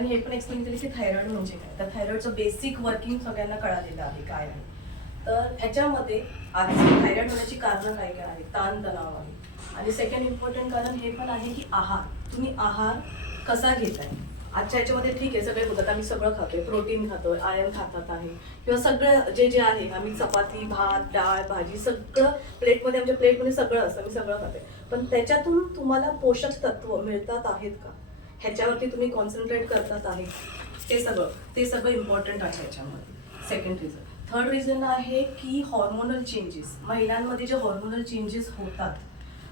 आणि हे पण एक्सप्लेन केलं की थायरॉइड म्हणजे काय तर थायरॉइडचं बेसिक वर्किंग सगळ्यांना कळालेलं आहे काय आहे तर ह्याच्यामध्ये आज थायरॉइड होण्याची कारणं काय काय आहेत? ताणतणाव आहे. आणि सेकंड इम्पॉर्टंट कारण हे पण आहे की आहार. तुम्ही आहार कसा घेताय? आजच्या ह्याच्यामध्ये ठीक आहे सगळे होतात आम्ही सगळं खातोय. प्रोटीन खातोय आयर्न खातात आहे. किंवा सगळं जे जे आहे आम्ही चपाती भात डाळ भाजी सगळं प्लेटमध्ये आमच्या प्लेटमध्ये सगळं असतं मी सगळं खाते पण त्याच्यातून तुम्हाला पोषक तत्व मिळतात आहेत का? ह्याच्यावरती तुम्ही कॉन्सन्ट्रेट करतात आहे. ते सगळं ते सगळं इम्पॉर्टंट आहे ह्याच्यामध्ये. सेकंड रिझन थर्ड रिझन आहे की हॉर्मोनल चेंजेस महिलांमध्ये जे हॉर्मोनल चेंजेस होतात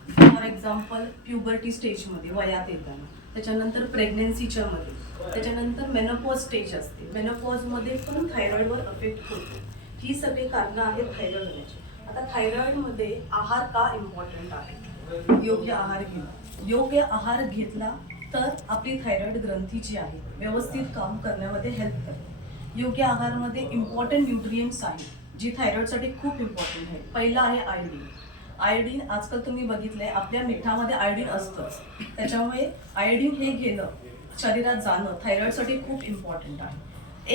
फॉर एक्झाम्पल प्युबर्टी स्टेजमध्ये वयात येताना त्याच्यानंतर प्रेग्नेन्सीच्या मध्ये त्याच्यानंतर मेनोपॉज स्टेज असते. मेनोपॉजमध्ये पण थायरॉईडवर अफेक्ट होतो. ही सगळी कारणं आहेत थायरॉईड होण्याची. आता थायरॉईडमध्ये आहार का इम्पॉर्टंट आहे? योग्य आहार घेणं. योग्य आहार घेतला तर आपली थायरॉइड ग्रंथी जी आहे व्यवस्थित काम करण्यामध्ये हेल्प करते. योग्य आहारमध्ये इम्पॉर्टंट न्यूट्रिएंट्स आहेत जी थायरॉइडसाठी खूप इम्पॉर्टंट आहे पहिलं आहे आयोडीन आयोडीन आजकाल तुम्ही बघितलंय आपल्या मिठामध्ये आयोडीन असतंच. त्याच्यामुळे आयोडीन हे घेणं शरीरात जाणं थायरॉइडसाठी खूप इम्पॉर्टंट आहे.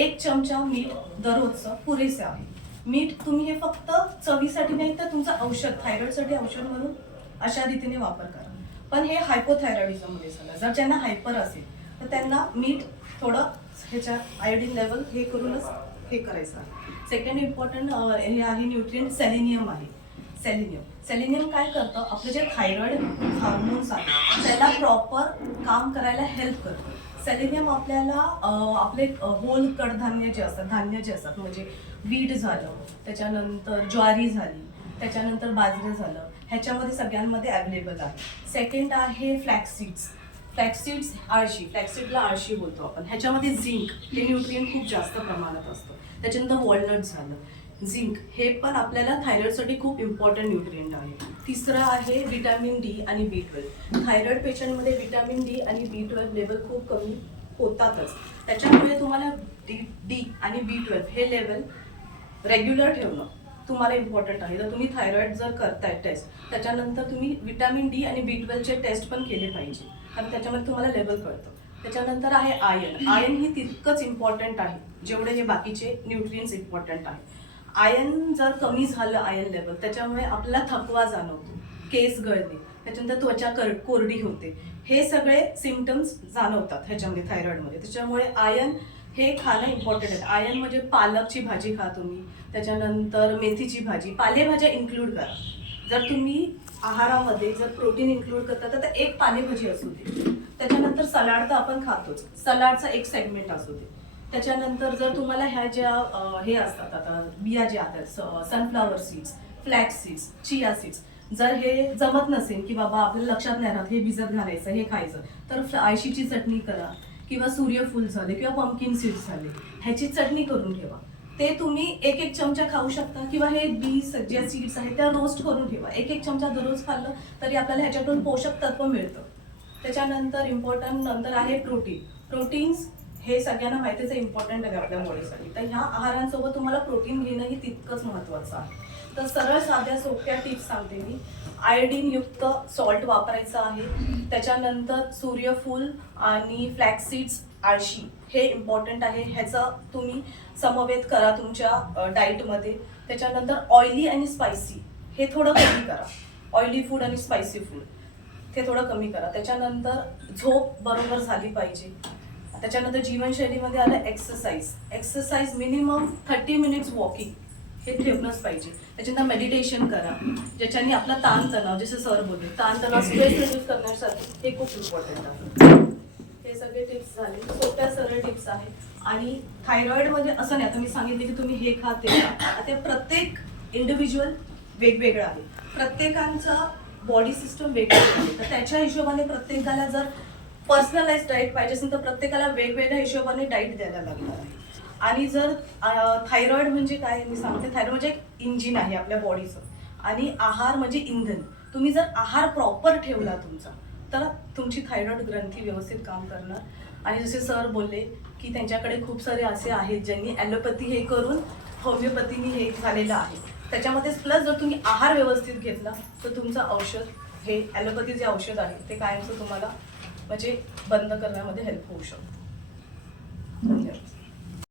एक चमचा मीठ दररोजचं पुरेसे आहे. मीठ तुम्ही हे फक्त चवीसाठी नाही तर तुमचं औषध थायरॉइडसाठी औषध म्हणून अशा रीतीने वापर करा. पण हे हायपोथायरॉइडिझममध्ये झालं. जर ज्यांना हायपर असेल तर त्यांना मीठ थोडं ह्याच्या आयोडीन लेवल हे करूनच हे करायचं आहे. सेकंड इम्पॉर्टंट हे आहे न्यूट्रिएंट सेलिनियम आहे. सेलिनियम सेलिनियम काय करतं? आपलं जे थायरॉइड हार्मोन्स आहेत त्याला प्रॉपर काम करायला हेल्प करतं. सेलिनियम आपल्याला आपले होल कडधान्य जे असतात धान्य जे असतात म्हणजे वीट झालं त्याच्यानंतर ज्वारी झाली त्याच्यानंतर बाजरं झालं. ह्याच्यामध्ये सगळ्यांमध्ये अवेलेबल आहे. सेकंड आहे फ्लॅक्सीड्स फ्लॅक्सीड्स आळशी. फ्लॅक्सीडला आळशी बोलतो आपण. ह्याच्यामध्ये झिंक हे न्यूट्रियन खूप जास्त प्रमाणात असतं. त्याच्यानंतर वॉलनट झालं. झिंक हे पण आपल्याला थायरॉइडसाठी खूप इम्पॉर्टंट न्यूट्रिएंट आहे. तिसरं आहे विटॅमिन डी आणि बी ट्वेल्व थायरॉइड पेशंटमध्ये विटॅमिन डी आणि बी ट्वेल्व लेवल खूप कमी होतातच. त्याच्यामुळे तुम्हाला डी डी आणि बी ट्वेल्व हे लेवल रेग्युलर ठेवणं. तुम्हाला इम्पॉर्टंट आहे. जर तुम्ही थायरॉईड जर करताय टेस्ट त्याच्यानंतर तुम्ही विटॅमिन डी आणि बी ट्वेल्वचे टेस्ट पण केले पाहिजे. कारण त्याच्यामध्ये तुम्हाला लेवल कळतं. त्याच्यानंतर आहे आयन आयन ही तितकंच इम्पॉर्टंट आहे. जेवढे हे बाकीचे न्यूट्रियन्स इम्पॉर्टंट आहे. आयन जर कमी झालं आयन लेवल त्याच्यामुळे आपला थकवा जाणवतो. केस गळणे त्याच्यानंतर त्वचा कर कोरडी होते. हे सगळे सिमटम्स जाणवतात ह्याच्यामध्ये थायरॉईडमध्ये त्याच्यामुळे आयन हे खाणं इम्पॉर्टंट आहे. आयन म्हणजे पालकची भाजी खा तुम्ही. त्याच्यानंतर मेथीची भाजी. पालेभाज्या इन्क्लूड करा. जर तुम्ही आहारामध्ये जर प्रोटीन इन्क्लूड करता तर एक पालेभाजी असू दे. त्याच्यानंतर सलाड तर आपण खातोच. सलाडचा एक सेगमेंट असू दे. त्याच्यानंतर जर तुम्हाला ह्या ज्या हे असतात आता बिया ज्या असतात sunflower seeds flax seeds chia seeds जर हे जमत नसेल की बाबा आपल्या लक्षात नाही राहत हे भिजत घालायचं हे खायचं तर फ्ल- आळशीची चटणी करा. किंवा सूर्यफूल झाले किंवा पम्पकिन सीड्स झाले ह्याची चटणी करून ठेवा. ते तुम्ही एक एक चमचा खाऊ शकता किंवा हे बी ज्या सीड्स आहेत त्या रोस्ट करून ठेवा. एक एक चमचा दररोज खाल्लं तरी आपल्याला ह्याच्यातून पोषक तत्व मिळतं. त्याच्यानंतर इम्पॉर्टंट नंतर आहे प्रोटीन प्रोटीन्स हे सगळ्यांना माहितीच इम्पॉर्टंट आहे आपल्या बॉडीसाठी तर ह्या आहारांसोबत तुम्हाला प्रोटीन घेणंही तितकंच महत्त्वाचं आहे. तर सरळ साध्या सोप्या टिप्स सांगते मी. आयोडीन युक्त सॉल्ट वापरायचं आहे. त्याच्यानंतर सूर्यफूल आणि फ्लॅक्सीड्स आळशी. हे इम्पॉर्टंट आहे. ह्याचा तुम्ही समवेत करा तुमच्या डाईटमध्ये त्याच्यानंतर ऑइली आणि स्पायसी हे थोडं कमी करा. ऑइली फूड आणि स्पायसी फूड ते थोडं कमी करा. त्याच्यानंतर झोप बरोबर झाली पाहिजे. त्याच्यानंतर जीवनशैलीमध्ये आलं exercise exercise minimum thirty minutes walking हे ठेवलंच पाहिजे. त्याच्यानंतर मेडिटेशन करा. ज्याच्याने आपला ताणतणाव जसं सर बोलले ताणतणाव स्ट्रेस रिड्यूस करण्यासाठी हे खूप इम्पॉर्टंट आहे. हे सगळे टिप्स झाले. सोप्या सरळ टिप्स आहेत. आणि थायरॉइड म्हणजे असं नाही आता मी सांगितले की तुम्ही हे खा ते खा. आता प्रत्येक इंडिव्हिज्युअल वेगवेगळं आहे. प्रत्येकांचा बॉडी सिस्टम वेगवेगळं आहे. तर त्याच्या हिशोबाने प्रत्येकाला जर पर्सनलाइज डाईट पाहिजे असेल तर प्रत्येकाला वेगवेगळ्या हिशोबाने डाईट द्यायला लागणार आहे. आणि जर थायरॉइड म्हणजे काय? मी सांगते थायरॉइड म्हणजे एक इंजिन आहे आपल्या बॉडीचं. आणि आहार म्हणजे इंधन. तुम्ही जर आहार प्रॉपर ठेवला तुमचा तर तुमची थायरॉइड ग्रंथी व्यवस्थित काम करणार. आणि जसे सर बोलले की त्यांच्याकडे खूप सारे असे आहेत ज्यांनी ॲलोपॅथी हे करून होमिओपॅथीनी हे झालेलं आहे. त्याच्यामध्येच प्लस जर तुम्ही आहार व्यवस्थित घेतला तर तुमचं औषध हे ॲलोपॅथी जे औषध आहे ते कायमचं तुम्हाला म्हणजे बंद करण्यामध्ये हेल्प होऊ शकतं.